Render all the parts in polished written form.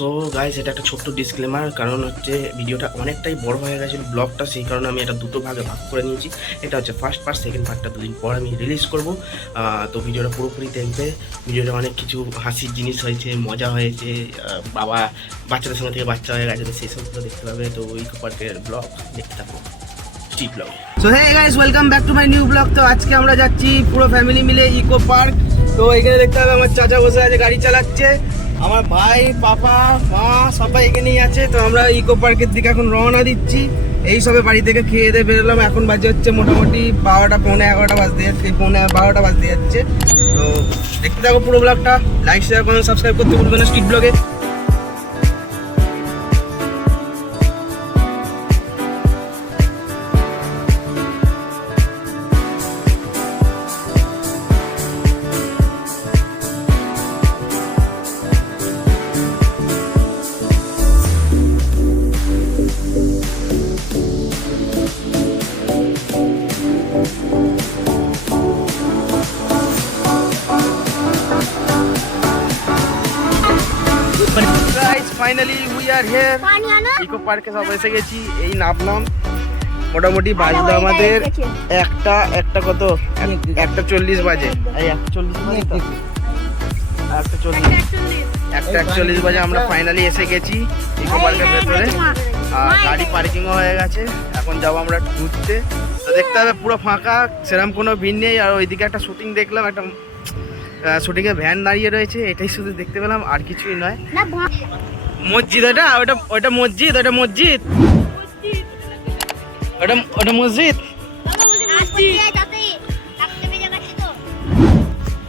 So guys, এটা একটা ছোট্ট ডিসক্লেমার, কারণ হচ্ছে ভিডিওটা অনেকটাই বড় হয়ে গেছিলো ব্লগটা, সেই কারণে আমি এটা দুটো ভাগে ভাগ করে নিয়েছি। এটা হচ্ছে ফার্স্ট পার্ট, সেকেন্ড পার্টটা দুদিন পর আমি রিলিজ করব। তো ভিডিওটা পুরোপুরি দেখবে। ভিডিওটা অনেক কিছু হাসির জিনিস হয়েছে, মজা হয়েছে, বাচ্চাদের সঙ্গে থেকে বাচ্চা হয়ে গেছে, তো সেই সবগুলো দেখতে পাবে। তো ইকো পার্কের ব্লগ দেখতে থাকবো, street vlog. So hey guys, welcome back to my new vlog. তো আজকে আমরা যাচ্ছি পুরো ফ্যামিলি মিলে ইকো পার্ক। তো এখানে দেখতে হবে আমার চাচা বসে আছে, গাড়ি চালাচ্ছে। আমার ভাই, পাপা, মা সবাই এখানেই আছে। তো আমরা ইকো পার্কের দিকে এখন রওনা দিচ্ছি। এই সবে বাড়ি থেকে খেয়ে দিয়ে বেরোলাম। এখন বাজে হচ্ছে মোটামুটি 12টা, পৌনে 11টা বাজতে যাচ্ছে, পৌনে 12টা বাজতে যাচ্ছে। তো দেখতে থাকো পুরো ব্লগটা। লাইক, শেয়ার, কমেন্ট, সাবস্ক্রাইব করতে ভুলবেন না স্ট্রিট ব্লগে। Finally we are here. Eco পার্কে সব এসে গেছি। এই নামলাম, মোটামুটি বাজলো আমাদের একটা কত, 1:40 বাজে। এই 1:40 বাজে আমরা ফাইনালি এসে গেছি ইকো পার্কের ভেতরে। আর গাড়ি পার্কিংও হয়ে গেছে। এখন যাবো আমরা ঘুরতে। তো দেখতে হবে পুরো ফাঁকা, সেরকম কোনো ভিড় নেই। আর ওইদিকে একটা শুটিং দেখলাম, একটা শুটিংয়ে ভ্যান দাঁড়িয়ে রয়েছে, এটাই শুধু দেখতে পেলাম, আর কিছুই নয়। মসজিদ ওটা মসজিদ, ওটা মসজিদ, ওটা মসজিদ,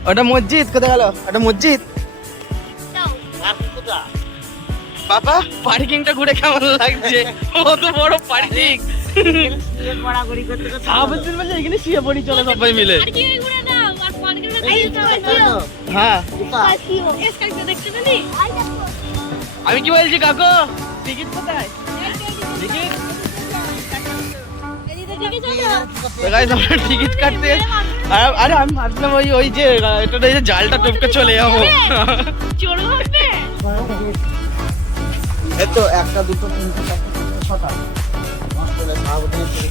ওটা মসজিদ। কোথায় গেল ওটা মসজিদ? বাবা, পার্কিংটা ঘুরে কেমন লাগছে? কত বড় পার্কিং! এখানে শুয়ে পড়ি, চলে সবাই মিলে। হ্যাঁ, আমি কি বলছি কাকু, টিকিট কোথায়? টিকিট কাটতে, আরে আমি ভাবছিলাম ওই যে জালটা টপকে চলে যাবো। এতো 1, 2, 3, 4, 5, 6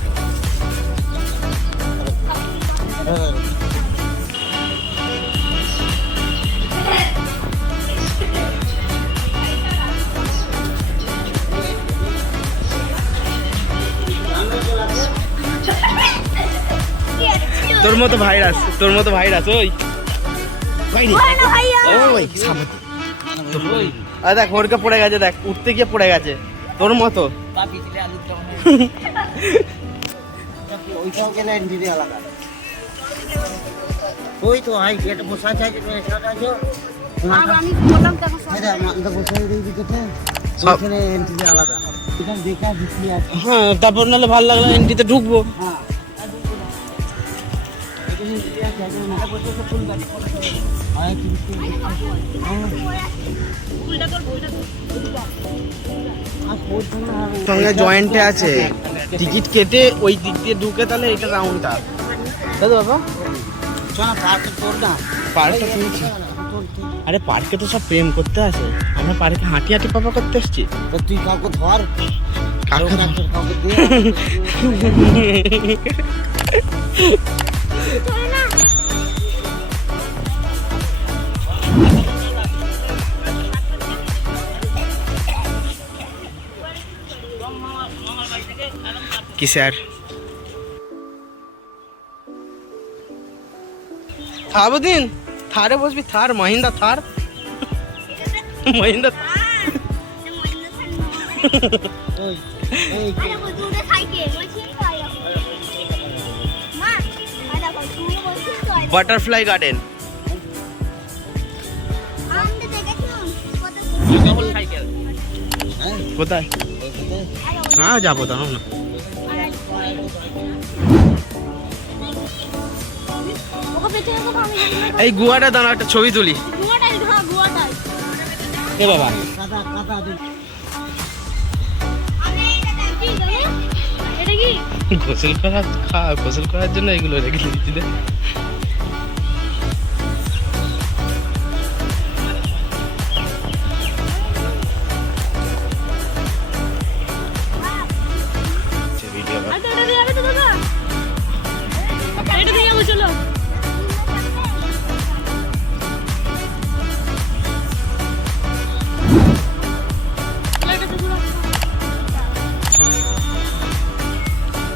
তোর মতো ভাইরাস ওই দেখ, ওরকে পড়ে গেছে, দেখ উঠতে গিয়ে পড়ে গেছে, তোর মতো। হ্যাঁ, তারপর নাহলে ভালো লাগলো, এন্ট্রিতে ঢুকবো। সঙ্গে জয়েন্টে আছে, টিকিট কেটে ওই দিক দিয়ে ঢুকে, তাহলে এটা রাউন্ডটা। দাদা বাবা, পার্কটা শুনছি। আরে পার্কে তো সব প্রেম করতে আসে, আমরা পার্কে হাঁটি হাঁটি পাপা করতে এসছি। তুই কাউকে ধর, কি স্যার? সাবুদ্দিন, থারে বসবি? থার, মহিন্দ্রা থার, মহিন্দ্রা। Butterfly garden. কোথায়? হ্যাঁ যাবো, দাঁড়াও না। এই গুয়াটা দাঁড়া, একটা ছবি তুলি। এ বাবা, গোসল করার জন্য এগুলো রেখে দিচ্ছি।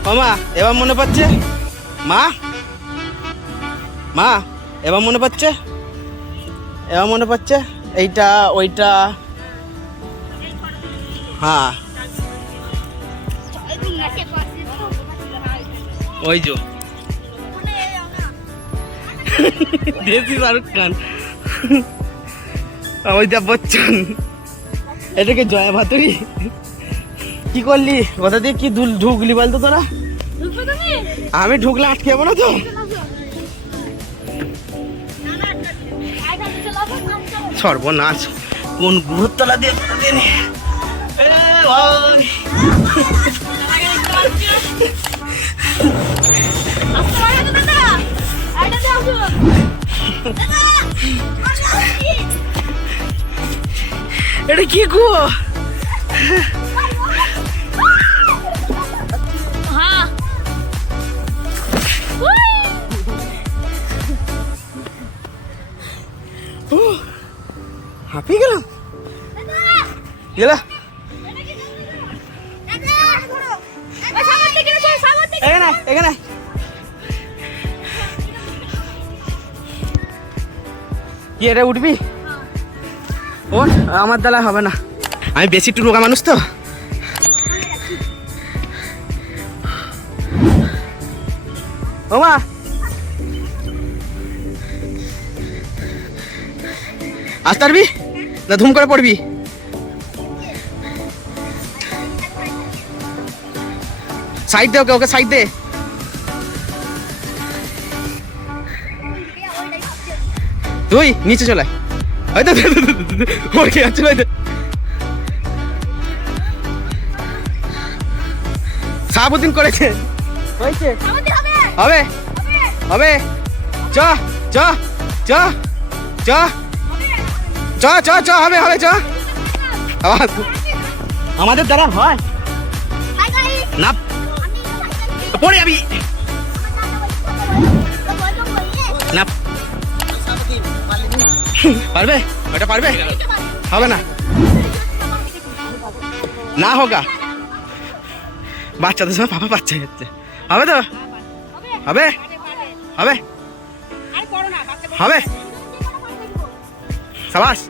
ও মা এবার মনে পড়ছে? মা মা এবার মনে পড়ছে? এবার মনে পড়ছে এইটা ওইটা? হ্যাঁ ওই যে দেশি শাহরুখ খান, অমিতাভ বচ্চন। এটাকে জয়া ভাতুরি। কি করলি কোথা দিয়ে কি ঢুকলি বলতো তোরা? আমি ঢুকলে আটকে যাবো না তো? সর্বনাশ, কোন গুরুতলা দিয়ে এটা কি গো? হাঁপিয়ে গেলাম। গেলা এখানে এখানে কি এটা উঠবি? ওর আমার দ্বারা হবে না, আমি বেশি একটু রোগা মানুষ তো। ও মা আসতে পারবি না? ধুম করে পড়বি। সাইড দে, ওকে ওকে সাইড দে। তুই নিচে চলে হয়তো ওকে চলে সাবুদ্দিন করেছে, হয়েছে হবে হবে। চ চ চ চ চ চ চ হবে হবে চ। আমাদের দ্বারা হয় না, পড়ে যাবি না। পারবে ওটা? পারবে? হবে না, না হোগা। বাচ্চাদের সময় পাপা বাচ্চা হচ্ছে। হবে তো? হবে হবে হবে। সাবাস।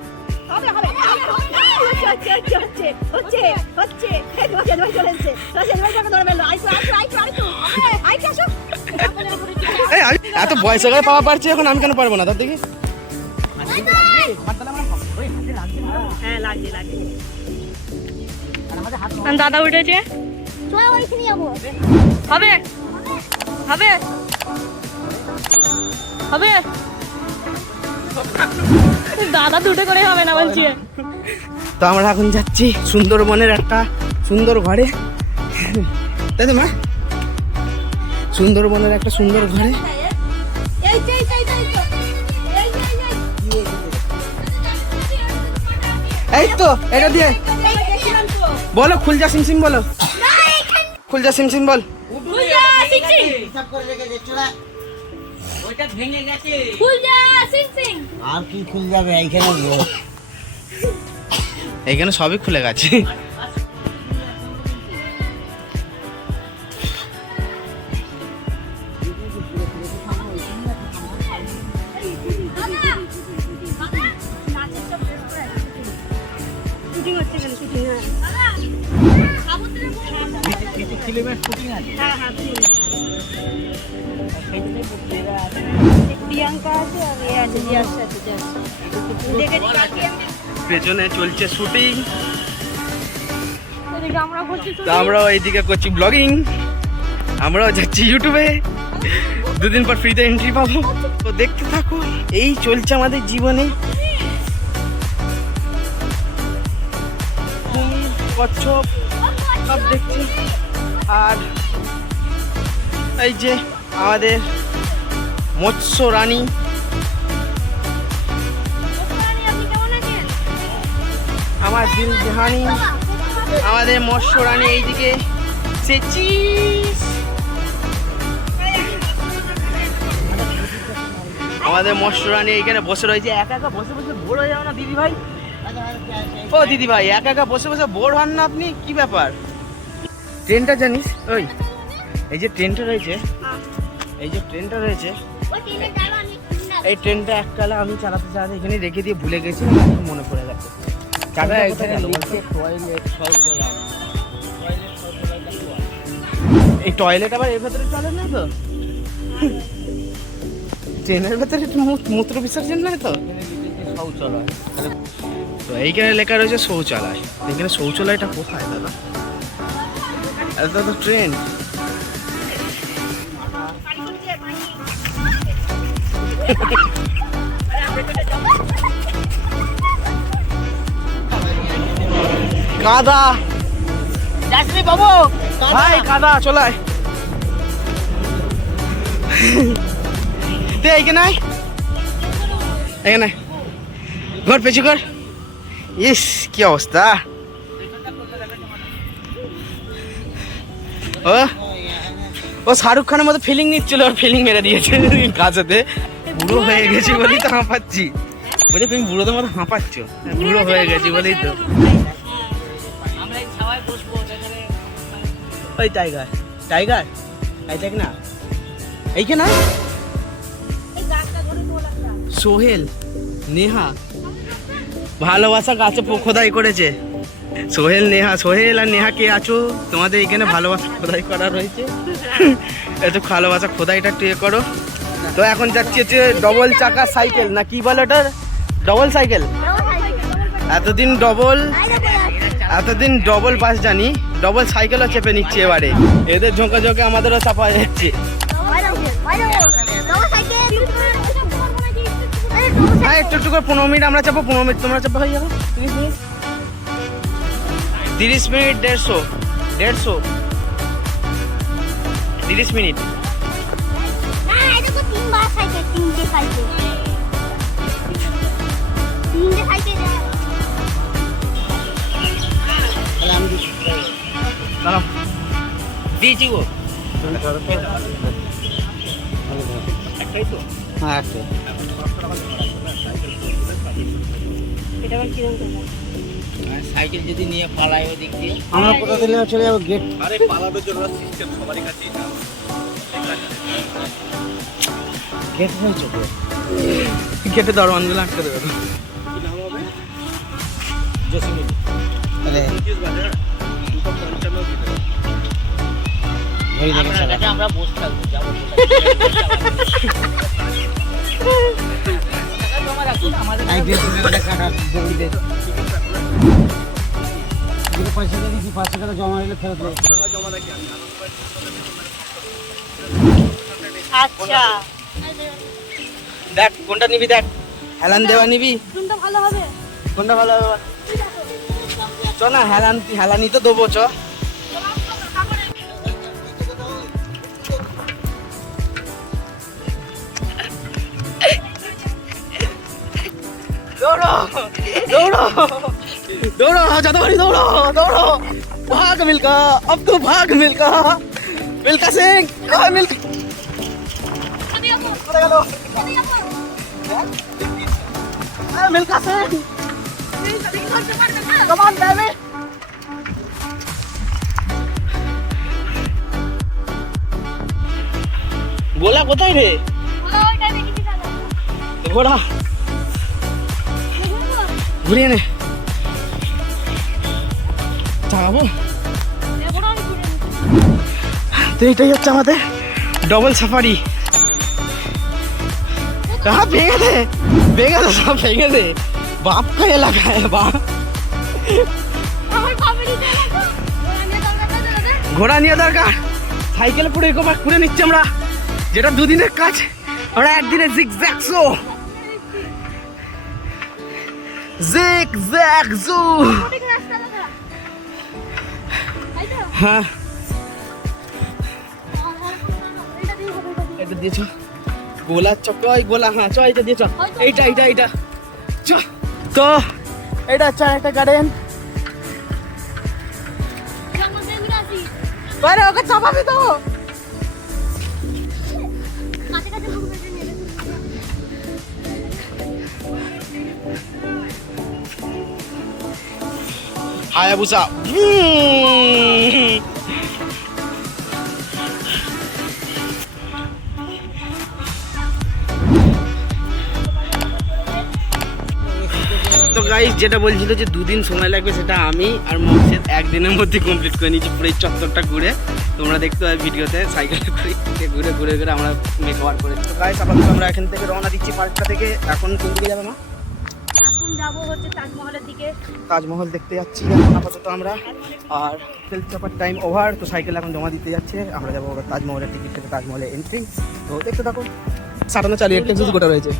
এত বয়স হয়ে গেলে পাওয়া পারছি, এখন আমি কেন পারবো না? তার দেখি দাদা উঠেছে, হবে হবে হবে। দাদা দুটো করে হবে না বলছি। তো আমরা এখন যাচ্ছি সুন্দরবনের একটা সুন্দর ঘরে, তাই তো মা? সুন্দরবনের একটা সুন্দর ঘরে। এই তো এটা দিয়ে বলো, খুলজা সিমসিম বলো, খুলজা সিমসিম বল। আর কি খুলে যাবে এইখানে সবই খুলে গেছে। পেছনে চলছে শুটিং, আমরাও এইদিকে করছি ব্লগিং, আমরাও যাচ্ছি ইউটিউবে। দুদিন পর ফ্রিতে এন্ট্রি পাবো, তো দেখতে থাকো। এই চলছে আমাদের জীবনে, কচ্ছপ সব দেখছি। আর এই যে আমাদের মৎস্য রানী, আমার দিল জাহানি, আমাদের মৎস্য রানী এইদিকে সেচিস। আমাদের মৎস্য রানী এইখানে বসে রয়েছে, একা একা বসে বসে বোর হয়ে যাও না দিদি ভাই? ও দিদি ভাই, একা একা বসে বসে বোর হন না আপনি? কি ব্যাপার? ট্রেনটা জানিস? ওই এই যে ট্রেনটা রয়েছে, এই যে ট্রেনটা রয়েছে, এই ট্রেনটা এককালে আমি চালাতে চালাতে এখানে রেখে দিয়ে ভুলে গেছি, মনে পড়ে গেছে। চাকা এখানে লিখছে টয়লেট শৌচালয়। এই টয়লেট আবার এর ভেতরে চলে না তো? ট্রেনের ভেতরে মূত্র বিসর্জন নয় তো? শৌচালয়। তো এইখানে লেখা রয়েছে শৌচালয়। এখানে শৌচালয়টা কোথায় দাদা? এটা তো ট্রেন। কাদা যাসনি বাবু, ভাই কাদা চলায়। তে এইখানে এখানে ঘর পেছু কর। ইস কি অবস্থা। ও শাহরুখ খানের মতো ফিলিং নিচ্ছিল, ওর ফিলিং মেরে দিয়েছে কাজেতে। বুড়ো হয়ে গেছি বলেই তো হাঁপাচ্ছি। বলে তুমি বুড়োদের মতো হাঁপাচ্ছ। বুড়ো হয়ে গেছি বলেই তো। ওই টাইগার টাইগার এই দেখ না, এইখানে সোহেল নেহা ভালোবাসা গাছে খোদাই করেছে। সোহেল নেহা, সোহেল আর নেহা কে আছো? তোমাদের এখানে ভালোবাসা খোদাই করা রয়েছে। একটু ভালোবাসা খোদাইটা ট্রে করো। তো এখন যাচ্ছি হচ্ছে ডবল চাকা সাইকেল, না কি বলে ওটার? Double cycle. এতদিন ডবল বাস জানি, ডবল সাইকেলও চেপে নিচ্ছি এবারে। এদের ঝোঁকে ঝোঁকে আমাদেরও চাপা যাচ্ছে। হ্যাঁ একটু একটু করে 15 মিনিট আমরা চাপো, 15 মিনিট তোমরা চাপা, হয়ে যাবে 30 মিনিট। 30 minute 150 30 minute. দিয়েছি গো। একটাই তো? হ্যাঁ একটাই। সাইকেল যদি নিয়ে পালাই ওই দিক দিয়ে, আমরা কোথা থেকে চলে যাবো? গেট। আরে পালানোর জন্য সিস্টেম সবারই কাছেই না। গেট হয়েছে তো, গেটে দরওয়ানগুলো আটকে দেবে। কি নাম হবে? জসিমিন। আরে 255 দিতে আমরা বসে থাকবো, যাবো পয়সা দিয়ে দিচ্ছি, 500 টাকা জমা নিলে ফেরত দেবো। আচ্ছা দেখ কোনটা নিবি, দেখ হেলান দেওয়া নিবি, কোনটা ভালো হবে? কোনটা ভালো হবে চ না, হেলানি তো দেবো চ। दौड़ो दौड़ो दौड़ो ज्यादा बड़ी दौड़ो दौड़ो, भाग मिल्का, अब तो भाग Milkha, Milkha Singh Milkha Milkha Singh come on baby. গোলা কোথায় রে? ঘোড়া ঘুরিয়ে নে, চাগাবো। তো এটাই হচ্ছে আমাদের ডবল সাফারি। হ্যাঁ ভেঙে দে, সব ভেঙে দে। বাপ কা এলাকা বাপ। ঘোড়া নিয়ে দরকার, সাইকেল পুরো একবার ঘুরে নিচ্ছি আমরা, যেটা দুদিনের কাজ আমরা একদিনে জিগজ্যাগ শো। জিগজ্যাগ জু। হ্যাঁ এটা দিয়েছ গোলা চকই গোলা, হ্যাঁ চ এটা দিয়েছ, এইটা চ। তো এটা হচ্ছে একটা গার্ডেন, বাইরে ওকে চাপাবি তো। হায়াবুসা গাইস যেটা বলছিল যে 2 দিন সময় লাগবে, সেটা আমি আর মোর্শেদ একদিনের মধ্যে কমপ্লিট করে নিয়েছি পুরো এই চত্বরটা ঘুরে। তোমরা দেখতে পাবে ভিডিওতে সাইকেলে করে ঘুরে ঘুরে ঘুরে আমরা কভার করেছি। তো গাইস আপাতত আমরা এখান থেকে রওনা দিচ্ছি পার্কটা থেকে। এখন কোন দিকে যাবে মা? এখন যাবো হচ্ছে তাজমহলের দিকে। তাজমহল দেখতে যাচ্ছি এখন আপাতত আমরা। আর সেলফ চাপার টাইম ওভার, তো সাইকেল এখন জমা দিতে যাচ্ছে। আমরা যাবো তাজমহলের টিকিট থেকে তাজমহলের এন্ট্রি। তো দেখতে থাকো, সাটানো চালিয়ে একটা গোটা রয়েছে।